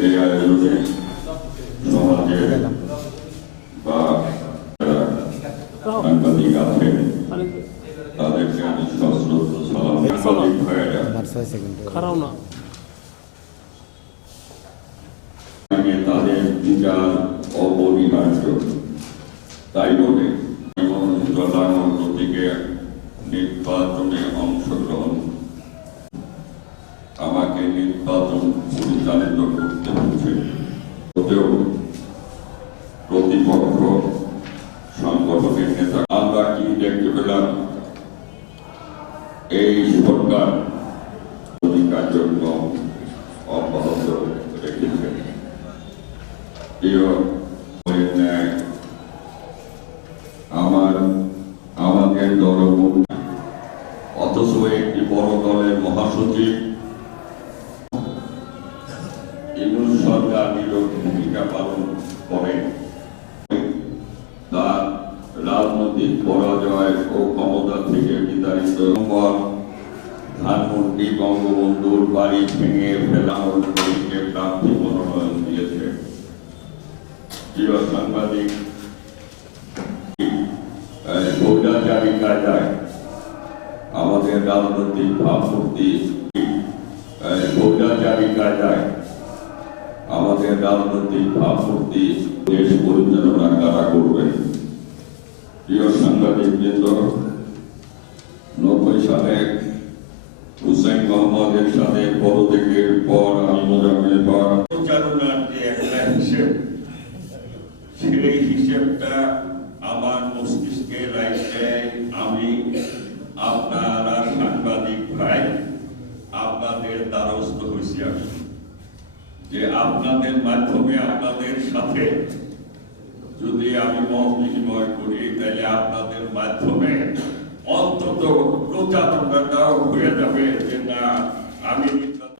এই আয়োজনে সমাজের বা সাংবাদিক আছেন তাদেরকে আমি সশ্রদ্ধ সালাম। সাংবাদিক ভাইয়েরা তাদের বিচার অপরিহার্য, তাই বলে প্রতীকে নির্বাচনে অংশগ্রহণ আমাকে নির্বাচন পরিচালিত করতে হচ্ছে। প্রতিপক্ষ সংগঠনের নেতা আমরা কি দেখতে পেলাম, এই সরকার কার্যক্রম অব্যাহত রেখেছে। আমাদের দলমুখ, অথচ একটি বড় দলের মহাসচিব ইউনূস সরকার নীরব ভূমিকা পালন করেন। তার রাজনৈতিক পরাজয় ও ক্ষমতা থেকে বিতাড়িত ধানমন্ত্রী বঙ্গবন্ধুর বাড়ি ভেঙে ফেলানোর প্রতীকে প্রার্থী মনোনয়ন দিয়েছে। প্রিয় সাংবাদিক, স্বৈরাচারী কায়দায় আমাদের রাজনৈতিক ভাবমূর্তি, স্বৈরাচারী কায়দায় আমাদের রাজনৈতিক ভাবমূর্তি দেশ পরিচালনা কারা করবেন? প্রিয় সাংবাদিক বৃন্দ, 90 সালে হুসেইন মোহাম্মদ এরশাদের পদত্যাগের পর আমি মোজাম্মেল পরিচালনার যে একটা হিসেব, সেই হিসেবটা আমার মস্তিষ্কে রাখতে আমি আপনারা সাংবাদিক ভাই আপনাদের দ্বারস্থ হয়েছি আমি, যে আপনাদের মাধ্যমে আপনাদের সাথে যদি আমি মত বিনিময় করি, তাহলে আপনাদের মাধ্যমে অন্তত প্রচারণাটাও হয়ে যাবে যে না আমি